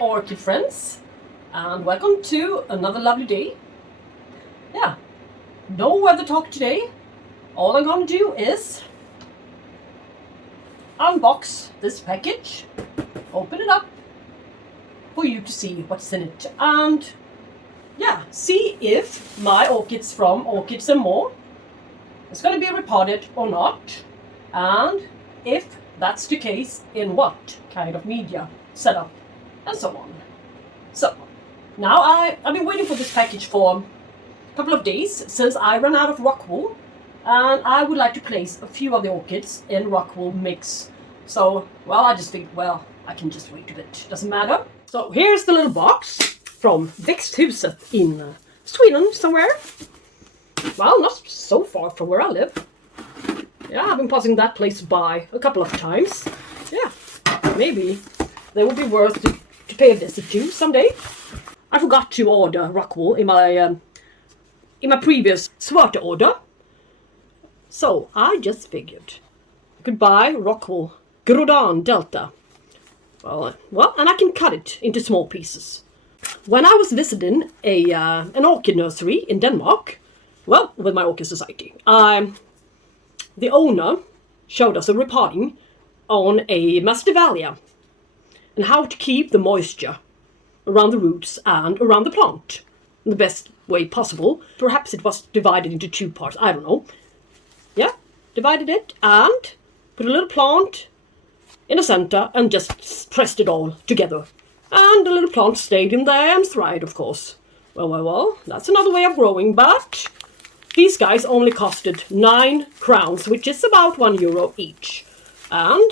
orchid friends, and welcome to another lovely day. Yeah, no weather talk today. All I'm gonna do is unbox this package, open it up for you to see what's in it, and yeah, see if my orchids from Orchids and More is going to be repotted or not, and if that's the case, in what kind of media setup, and so on. So now I've been waiting for this package for a couple of days since I ran out of rock wool, and I would like to place a few of the orchids in rock wool mix. So, well, I just think, well, I can just wait a bit, doesn't matter. So here's the little box from Wexthuset in Sweden somewhere. Well, not so far from where I live. Yeah, I've been passing that place by a couple of times. Yeah, maybe they would be worth to pay a visit to someday. I forgot to order rock wool in my previous Schwerter order. So I just figured I could buy rock wool Grodan Delta. Well, and I can cut it into small pieces. When I was visiting an orchid nursery in Denmark, well, with my Orchid Society, the owner showed us a repotting on a Masdevallia and how to keep the moisture around the roots and around the plant in the best way possible. Perhaps it was divided into two parts, I don't know. Yeah, divided it and put a little plant in the center and just pressed it all together. And the little plant stayed in there and thrived, of course. Well, that's another way of growing, but these guys only costed 9 crowns, which is about €1 each. And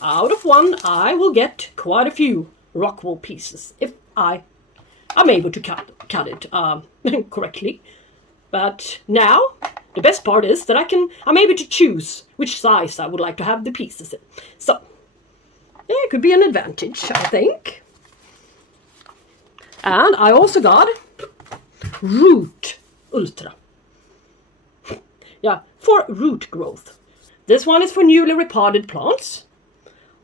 out of one, I will get quite a few rock wool pieces if I'm able to cut it correctly. But now, the best part is that I'm able to choose which size I would like to have the pieces in. So, yeah, it could be an advantage, I think. And I also got Root Ultra. Yeah, for root growth. This one is for newly repotted plants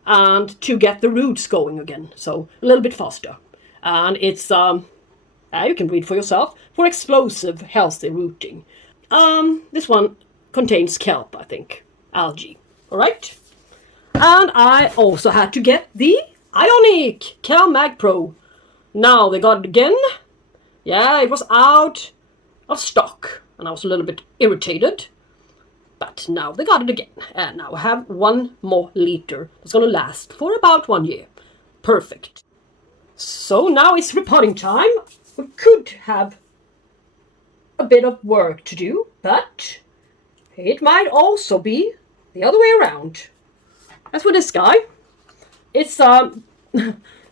and to get the roots going again, so a little bit faster. And it's, you can read for yourself, for explosive, healthy rooting. This one contains kelp, I think, algae, all right? And I also had to get the Ionic CalMag Pro. Now they got it again. Yeah, it was out of stock and I was a little bit irritated. But now they got it again. And now I have 1 more liter. It's going to last for about 1 year. Perfect. So now it's repotting time. We could have a bit of work to do, but it might also be the other way around. As for this guy, it's the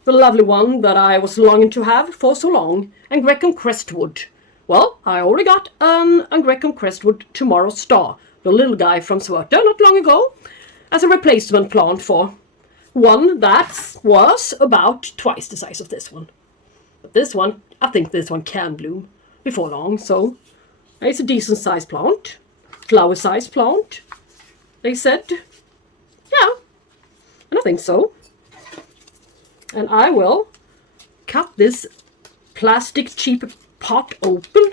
lovely one that I was longing to have for so long, Angraecum Crestwood. Well, I already got an Angraecum Crestwood Tomorrow Star, the little guy from Schwerter, not long ago, as a replacement plant for one that was about twice the size of this one. But this one, I think this one can bloom before long, so it's a decent sized plant, flower sized plant, they said. Yeah, and I think so. And I will cut this plastic cheap pot open.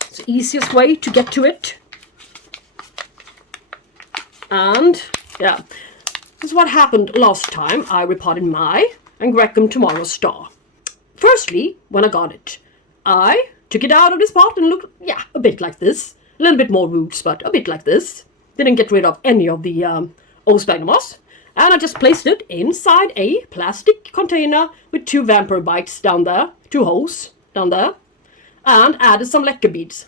It's the easiest way to get to it. And yeah, this is what happened last time I repotted my Angraecum Tomorrow Star. Firstly, when I got it, I took it out of this pot and looked, yeah, a bit like this. A little bit more roots, but a bit like this. Didn't get rid of any of the old sphagnum moss. And I just placed it inside a plastic container with 2 vampire bites down there, 2 holes down there, and added some Lucke beads.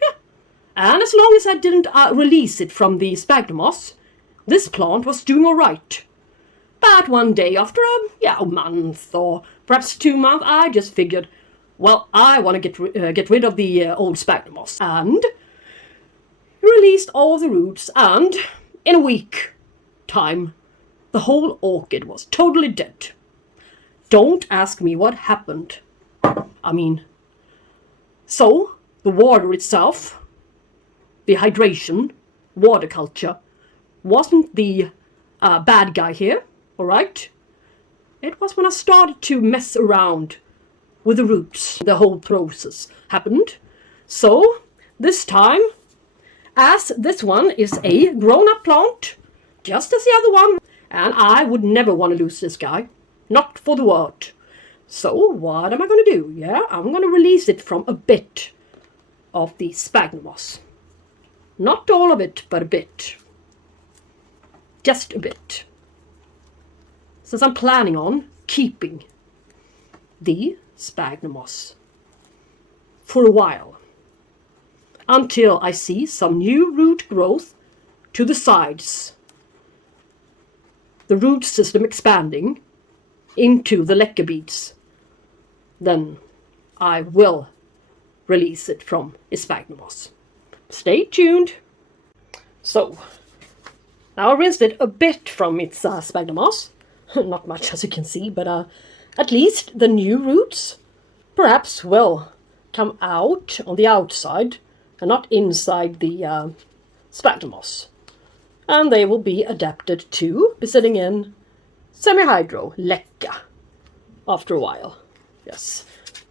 Yeah. And as long as I didn't release it from the sphagnum moss, this plant was doing all right. But one day after a month or perhaps 2 months, I just figured, well, I want to get rid of the old sphagnum moss, and released all the roots, and in a week time, the whole orchid was totally dead. Don't ask me what happened. So the water itself, the hydration, water culture, wasn't the bad guy here, all right? It was when I started to mess around with the roots. The whole process happened. So this time, as this one is a grown-up plant, just as the other one, and I would never want to lose this guy. Not for the world. So what am I going to do? Yeah, I'm going to release it from a bit of the sphagnum moss. Not all of it, but a bit. Just a bit. Since I'm planning on keeping the sphagnum moss for a while. Until I see some new root growth to the sides. The root system expanding into the Lucke beads. Then I will release it from its sphagnum moss. Stay tuned. So, now I rinsed it a bit from its sphagnum moss. Not much as you can see, but at least the new roots perhaps will come out on the outside and not inside the sphagnum moss. And they will be adapted to be sitting in semi-hydro Lucke after a while. Yes.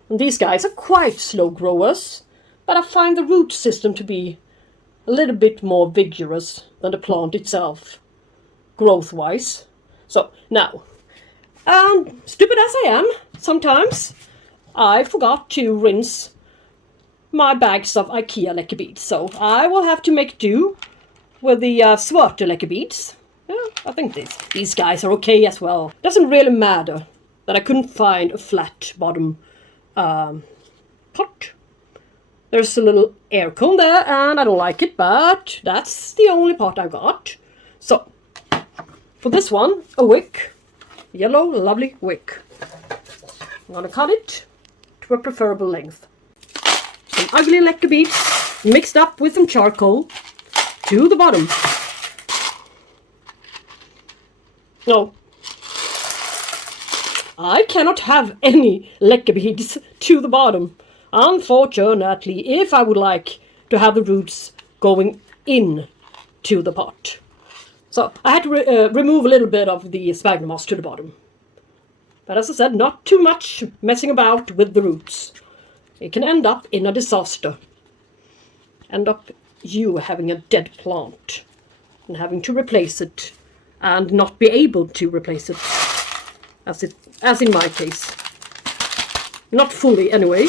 And these guys are quite slow growers, but I find the root system to be a little bit more vigorous than the plant itself, growth-wise. So, now, stupid as I am, sometimes I forgot to rinse my bags of IKEA Lucke beads, so I will have to make do with the Schwerter Lucke beads. Yeah, I think these guys are okay as well. Doesn't really matter that I couldn't find a flat bottom pot. There's a little air cone there, and I don't like it, but that's the only pot I got. So, for this one, a wick, yellow, lovely wick. I'm gonna cut it to a preferable length. Some ugly Lucke beads mixed up with some charcoal to the bottom. No, I cannot have any Lucke beads to the bottom. Unfortunately, if I would like to have the roots going in to the pot. So I had to remove a little bit of the sphagnum moss to the bottom. But as I said, not too much messing about with the roots. It can end up in a disaster. End up you having a dead plant and having to replace it and not be able to replace it, as in my case. Not fully anyway.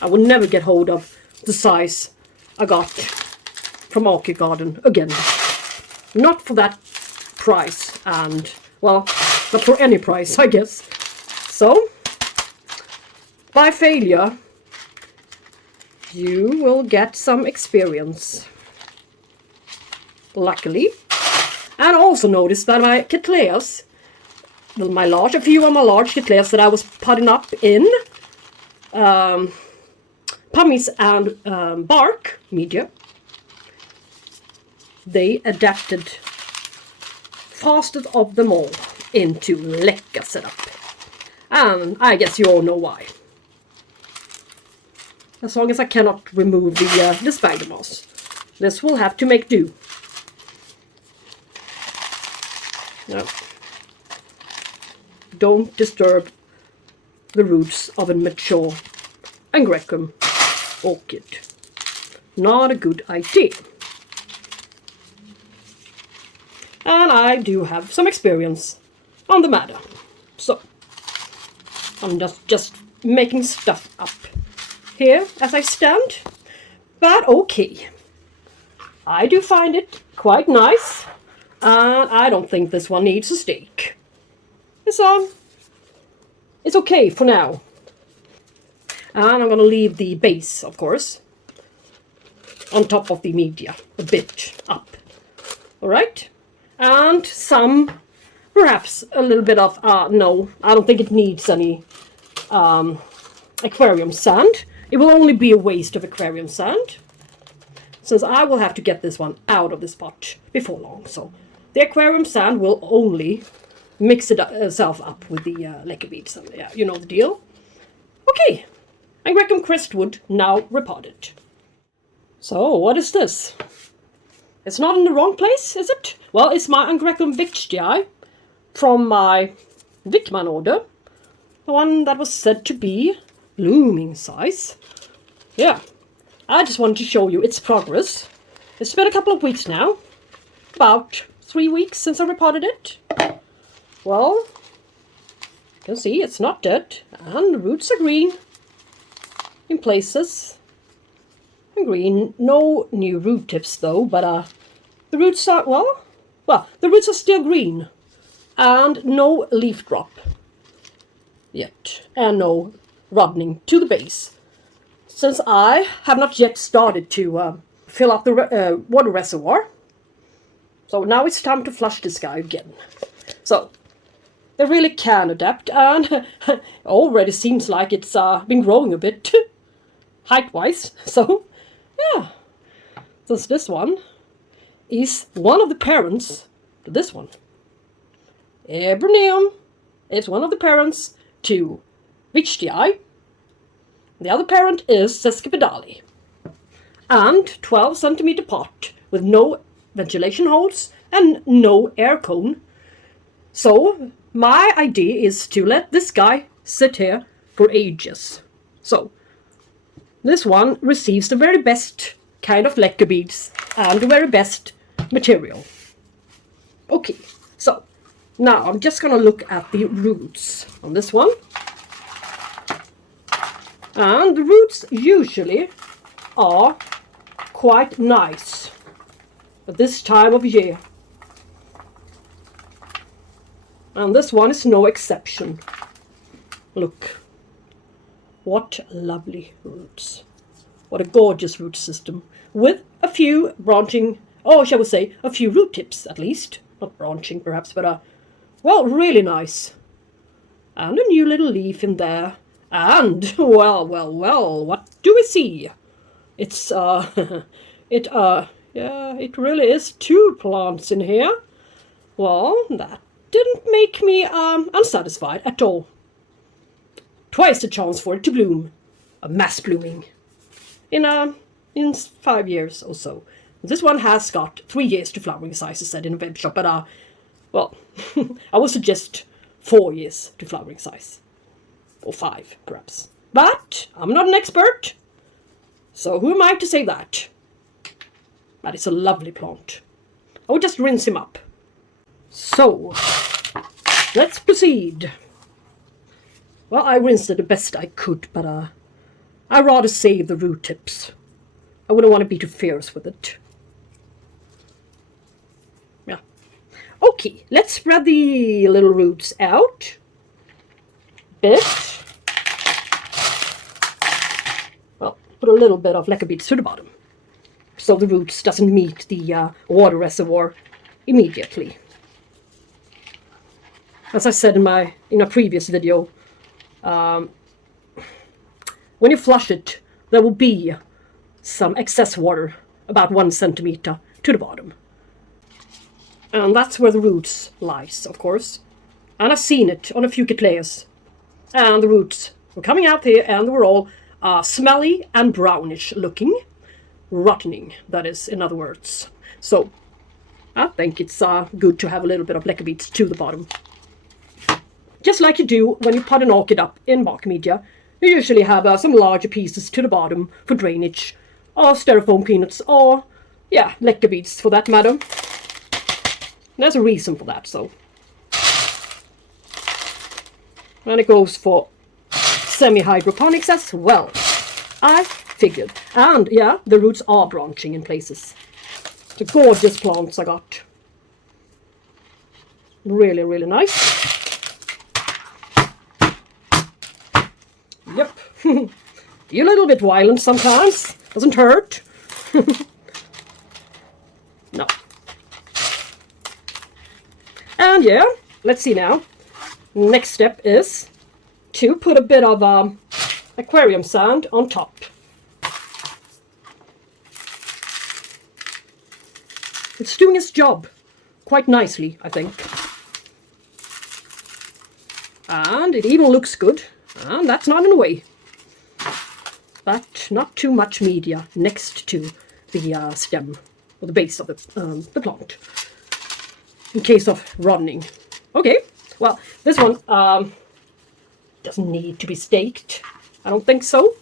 I will never get hold of the size I got from Orchid Garden again. Not for that price, and well, not for any price, I guess. So, by failure, you will get some experience. Luckily. And also notice that my Cattleyas, well, a few of my large Cattleyas that I was potting up in pumice and bark media, they adapted fastest of them all into Lucke setup. And I guess you all know why. As long as I cannot remove the sphagnum moss, this will have to make do. No. Don't disturb the roots of a mature Angraecum orchid. Not a good idea. And I do have some experience on the matter. So, I'm just making stuff up here as I stand. But okay. I do find it quite nice. And I don't think this one needs a stake. So, it's okay for now. And I'm going to leave the base, of course, on top of the media, a bit up. Alright? And some, perhaps a little bit of, no, I don't think it needs any aquarium sand. It will only be a waste of aquarium sand, since I will have to get this one out of this pot before long. So the aquarium sand will only mix itself up with the Lucke beads. And, yeah, you know the deal. Okay, Angraecum Crestwood now repotted. So what is this? It's not in the wrong place, is it? Well, it's my Angraecum Wexthuset from my Wickman order. The one that was said to be blooming size. Yeah, I just wanted to show you its progress. It's been a couple of weeks now. About 3 weeks since I repotted it. Well, you can see it's not dead. And the roots are green. In places. And green. No new root tips though, but the roots are, well, the roots are still green. And no leaf drop yet. And no roddening to the base. Since I have not yet started to fill up the water reservoir. So now it's time to flush this guy again. So they really can adapt, and already seems like it's been growing a bit height-wise. So yeah, since this one is one of the parents to this one. Eburneum is one of the parents to Wexthuset. The other parent is Paphiopedilum. And 12 centimeter pot with no ventilation holes and no air cone. So my idea is to let this guy sit here for ages. So this one receives the very best kind of lacquer beads and the very best material. Okay, so now I'm just gonna look at the roots on this one. And the roots usually are quite nice at this time of year. And this one is no exception. Look. What lovely roots. What a gorgeous root system. With a few branching, or shall we say, a few root tips at least. Not branching perhaps, but well, really nice. And a new little leaf in there. And, well, what do we see? It's, yeah, it really is 2 plants in here. Well, that didn't make me unsatisfied at all. Twice the chance for it to bloom. A mass blooming. In 5 years or so. This one has got 3 years to flowering size, I said in a web shop, but, well, I would suggest 4 years to flowering size. Or 5, perhaps. But I'm not an expert. So who am I to say that? That is a lovely plant. I will just rinse him up. So, let's proceed. Well, I rinsed it the best I could, but I'd rather save the root tips. I wouldn't want to be too fierce with it. Yeah. Okay, let's spread the little roots out. Bit. Well, put a little bit of lacquer beads to the bottom, so the roots doesn't meet the water reservoir immediately. As I said in a previous video, when you flush it, there will be some excess water, about 1 centimeter to the bottom, and that's where the roots lies, of course. And I've seen it on a few Cattleyas. And the roots were coming out here, and they were all smelly and brownish looking. Rottening, that is, in other words. So, I think it's good to have a little bit of lacquer beads to the bottom. Just like you do when you pot an orchid up in bark media, you usually have some larger pieces to the bottom for drainage, or styrofoam peanuts, or, yeah, lacquer beads for that matter. There's a reason for that, so. And it goes for semi-hydroponics as well. I figured. And yeah, the roots are branching in places. The gorgeous plants I got. Really, really nice. Yep. You're a little bit violent sometimes. Doesn't hurt. No. And yeah, let's see now. Next step is to put a bit of aquarium sand on top. It's doing its job quite nicely, I think. And it even looks good, and that's not in the way. But not too much media next to the stem or the base of the plant, in case of rotting. Okay. Well, this one doesn't need to be staked. I don't think so.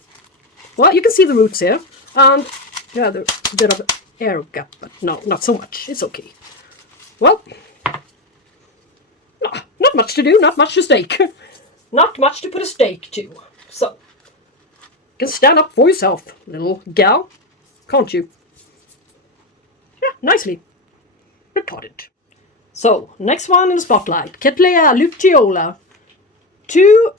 Well, you can see the roots here. And yeah, there's a bit of air gap, but no, not so much. It's okay. Well, no, not much to do, not much to stake. Not much to put a stake to. So, you can stand up for yourself, little gal, can't you? Yeah, nicely repotted. So, next one in the spotlight. Cattleya luteola. 2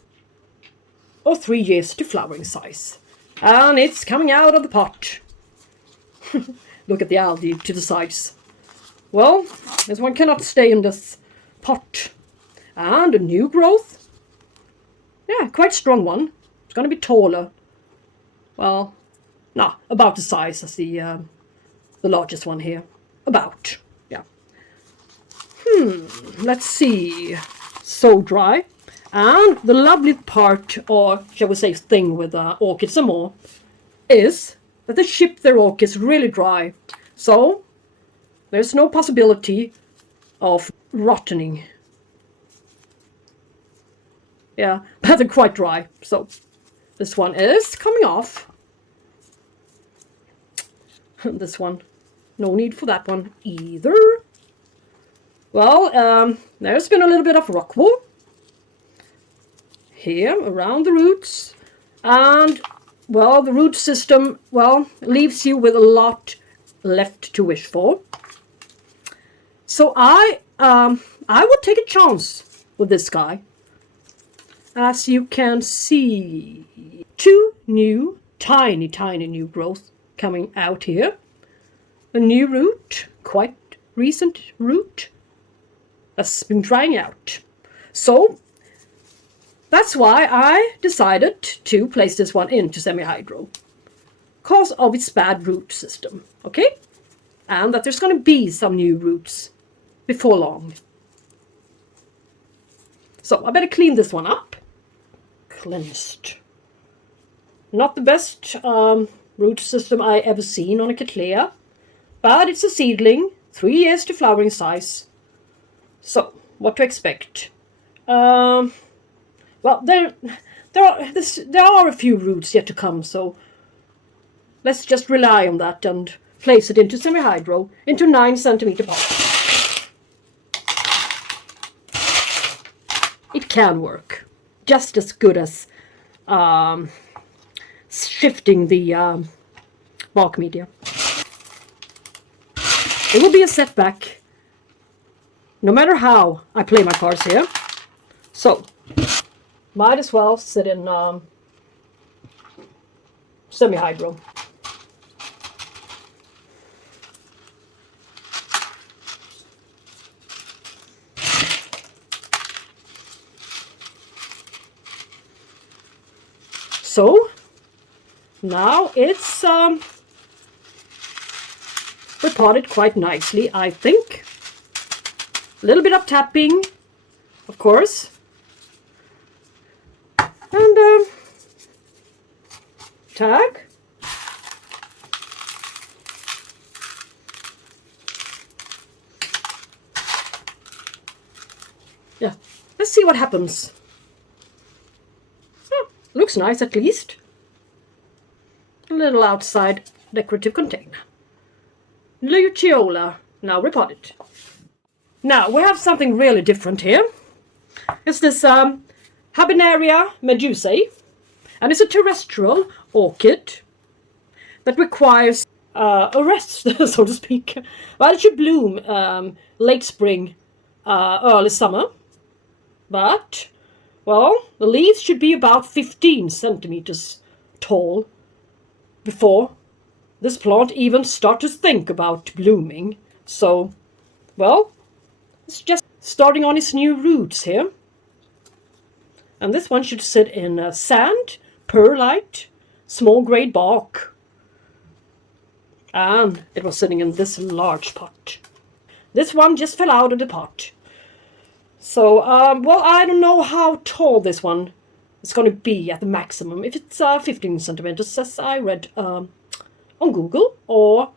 or 3 years to flowering size. And it's coming out of the pot. Look at the algae to the sides. Well, this one cannot stay in this pot. And a new growth. Yeah, quite strong one. It's going to be taller. Well, no, about the size as the largest one here. About, yeah. Let's see. So dry. And the lovely part, or shall we say thing with orchids and more, is that they ship their orchids really dry. So there's no possibility of rotting. Yeah, but they're quite dry. So this one is coming off. This one, no need for that one either. Well, there's been a little bit of rock wool here around the roots, and well, the root system, well, leaves you with a lot left to wish for. So I would take a chance with this guy. As you can see, 2 new, tiny new growth coming out here. A new root, quite recent root, that's been drying out. So that's why I decided to place this one into semi-hydro. Because of its bad root system, okay? And that there's going to be some new roots before long. So I better clean this one up. Cleansed. Not the best root system I ever seen on a Cattleya. But it's a seedling, 3 years to flowering size. So, what to expect? Well, there are a few roots yet to come, so let's just rely on that and place it into semi-hydro, into 9 centimeter pot. It can work, just as good as shifting the bark media. It will be a setback, no matter how I play my cards here. So, might as well sit in semi-hydro. So, now it's repotted quite nicely, I think. A little bit of tapping, of course. And tag. Yeah, let's see what happens. Oh, looks nice at least. A little outside decorative container. Luteola, now repotted. Now we have something really different here. It's this Habenaria medusae, and it's a terrestrial orchid that requires a rest, so to speak. Well, it should bloom late spring, early summer, but, well, the leaves should be about 15 centimeters tall before this plant even starts to think about blooming. So, well, it's just starting on its new roots here. And this one should sit in sand, perlite, small grade bark. And it was sitting in this large pot. This one just fell out of the pot. So, well, I don't know how tall this one is going to be at the maximum. If it's 15 centimeters, as I read on Google, or,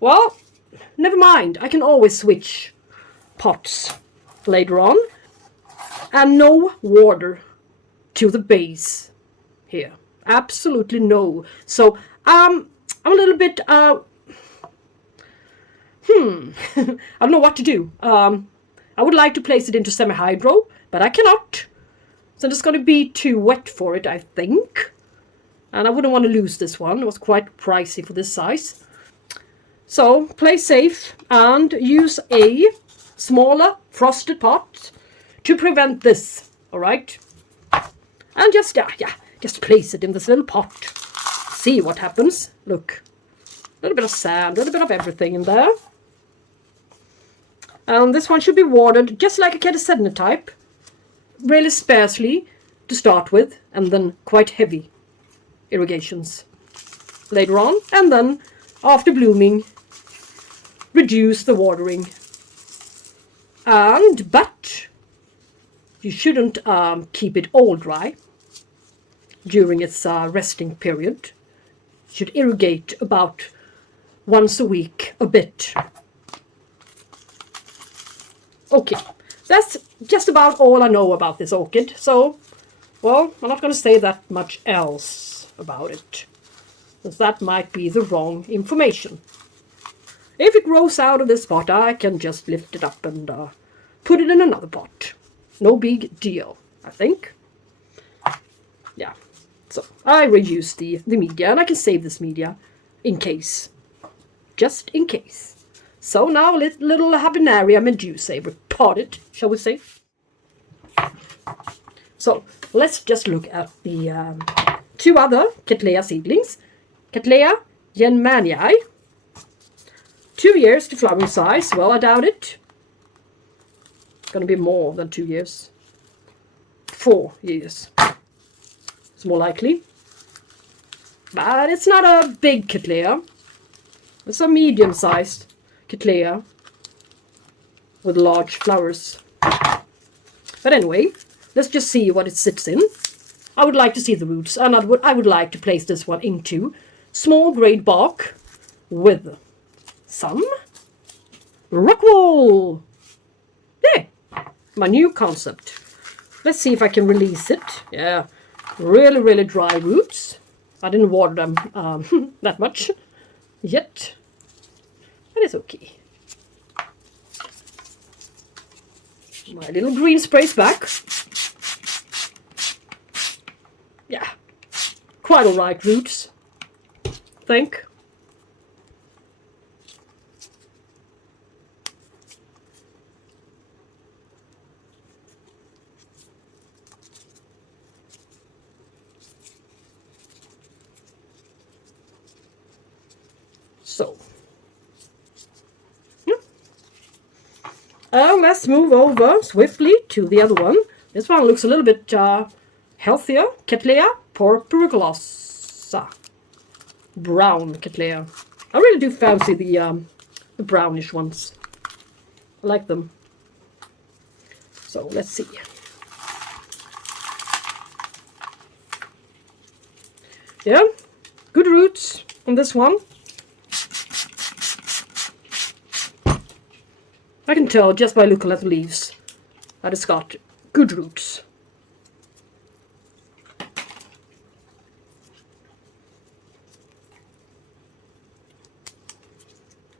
well, never mind. I can always switch pots later on. And no water to the base here. Absolutely no. So I'm a little bit I don't know what to do. I would like to place it into semi-hydro, but I cannot. So it's going to be too wet for it, I think. And I wouldn't want to lose this one. It was quite pricey for this size. So play safe and use a smaller frosted pot to prevent this. All right. And just just place it in this little pot. See what happens. Look, a little bit of sand, a little bit of everything in there. And this one should be watered just like a Pt1 type, really sparsely to start with, and then quite heavy irrigations later on, and then after blooming reduce the watering. But you shouldn't keep it all dry during its resting period. You should irrigate about once a week a bit. Okay, that's just about all I know about this orchid. So, well, I'm not going to say that much else about it, because that might be the wrong information. If it grows out of this pot, I can just lift it up and put it in another pot. No big deal, I think. Yeah, so I reuse the media, and I can save this media in case. Just in case. So now little Habenaria medusae were potted, shall we say. So let's just look at the two other Cattleya seedlings. Cattleya Yenmanii. 2 years to flowering size. Well, I doubt it. It's going to be more than 2 years. 4 years. It's more likely. But it's not a big Cattleya. It's a medium-sized Cattleya with large flowers. But anyway, let's just see what it sits in. I would like to see the roots, and I would like to place this one into small grade bark with some rock wool. Yeah, my new concept. Let's see if I can release it. Yeah, really dry roots. I didn't water them that much yet. But it's okay. My little green sprays back. Yeah, quite alright roots, I think. So, let's move over swiftly to the other one. This one looks a little bit healthier. Cattleya purpureglossa. Brown Cattleya. I really do fancy the brownish ones. I like them. So let's see. Yeah, good roots on this one. I can tell just by looking at the leaves that it's got good roots.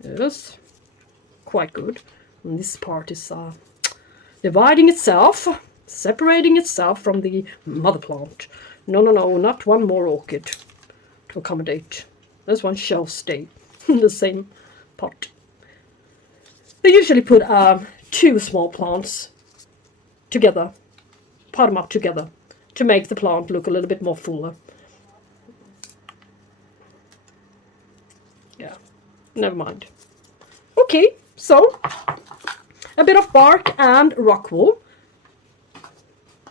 Yes, quite good. And this part is dividing itself, separating itself from the mother plant. No, not one more orchid to accommodate. This one shall stay in the same pot. They usually put 2 small plants together, pot them up together, to make the plant look a little bit more fuller. Yeah, never mind. Okay, so a bit of bark and rock wool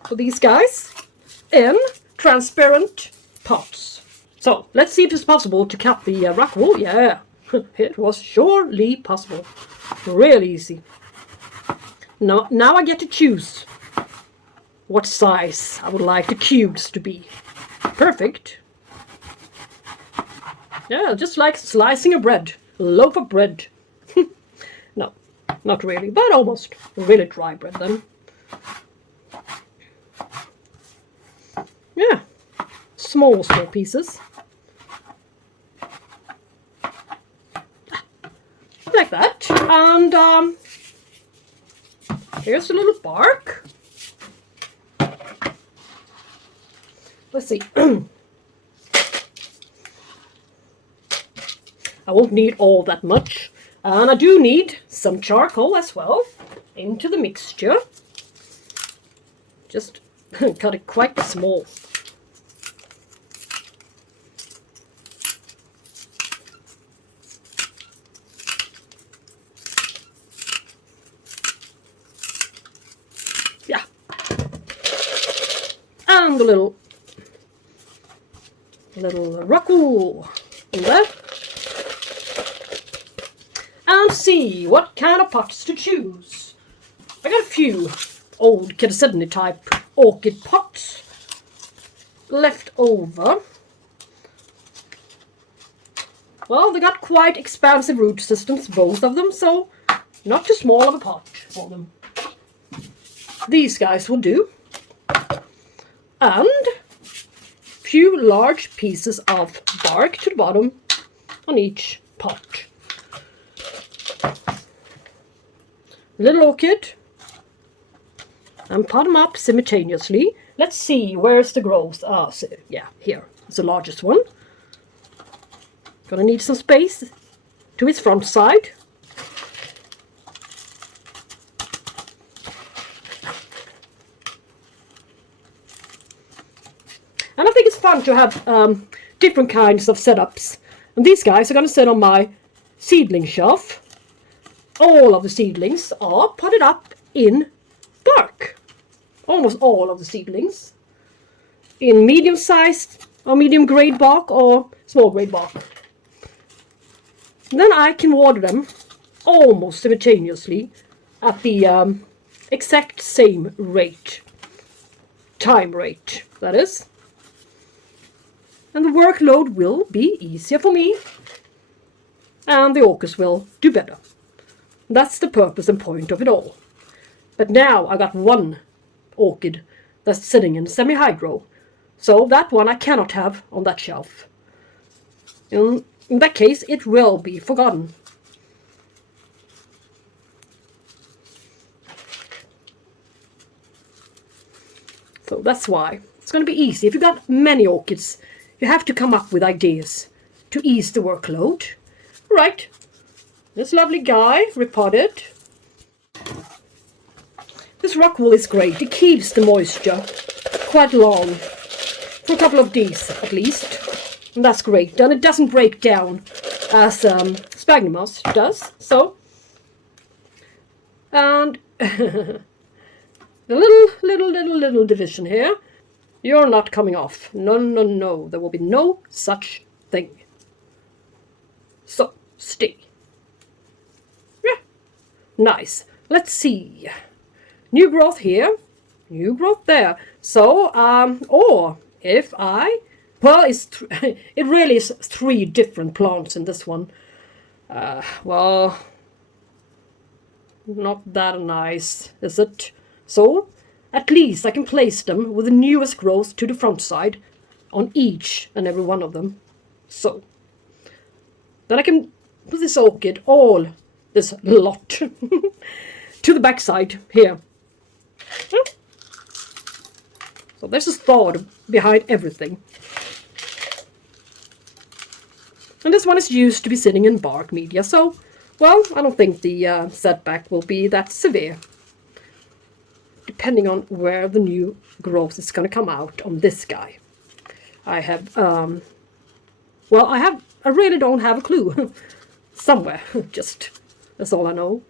for these guys in transparent pots. So let's see if it's possible to cut the rock wool. Yeah, it was surely possible. Really easy. Now I get to choose what size I would like the cubes to be. Perfect. Yeah, just like slicing a bread. A loaf of bread. No, not really, but almost. Really dry bread then. Yeah, small pieces. Like that. And here's a little bark. Let's see. I won't need all that much. And I do need some charcoal as well into the mixture. Just cut it quite small. Yeah. And a little rock wool in there. And see what kind of pots to choose. I got a few old Christiansen type orchid pots left over. Well, they got quite expansive root systems, both of them, so not too small of a pot for them. These guys will do. And a few large pieces of bark to the bottom on each pot. Little orchid, and pot them up simultaneously. Let's see, where's the growth? Ah, so, yeah, here. It's the largest one. Gonna need some space to its front side. And I think it's fun to have different kinds of setups. And these guys are gonna sit on my seedling shelf. All of the seedlings are potted up in bark. Almost all of the seedlings. In medium-sized or medium-grade bark or small-grade bark. And then I can water them almost simultaneously at the exact same rate. Time rate, that is. And the workload will be easier for me. And the orchids will do better. That's the purpose and point of it all. But now I got one orchid that's sitting in semi-hydro. So that one I cannot have on that shelf. In that case, it will be forgotten. So that's why. It's going to be easy. If you've got many orchids, you have to come up with ideas to ease the workload. Right. This lovely guy, repotted. This rock wool is great. It keeps the moisture quite long. For a couple of days at least. And that's great. And it doesn't break down as sphagnum moss does. So. And the little division here. You're not coming off. No, no, no. There will be no such thing. So, stay. Nice. Let's see. New growth here. New growth there. So, or if I... Well, it really is 3 different plants in this one. Well, not that nice, is it? So, at least I can place them with the newest growth to the front side on each and every one of them. So, then I can put this orchid all... this lot to the back side here. So there's a thought behind everything. And this one is used to be sitting in bark media, so, well, I don't think the setback will be that severe. Depending on where the new growth is going to come out on this guy. I have, well, I really don't have a clue. Somewhere, just... That's all I know.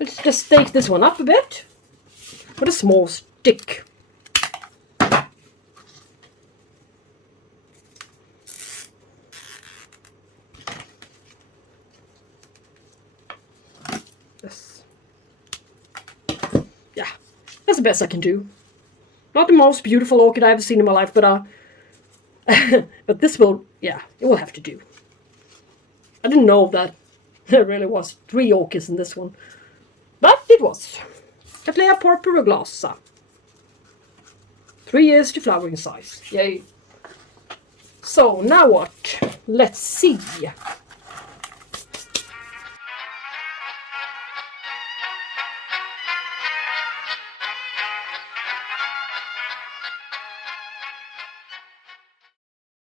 Let's just stake this one up a bit with a small stick. Yes. Yeah, that's the best I can do. Not the most beautiful orchid I've ever seen in my life, but but this will, yeah, it will have to do. I didn't know that there really was 3 orchids in this one. But it was. Cattleya purpuroglasa. 3 years to flowering size. Yay. So now what? Let's see.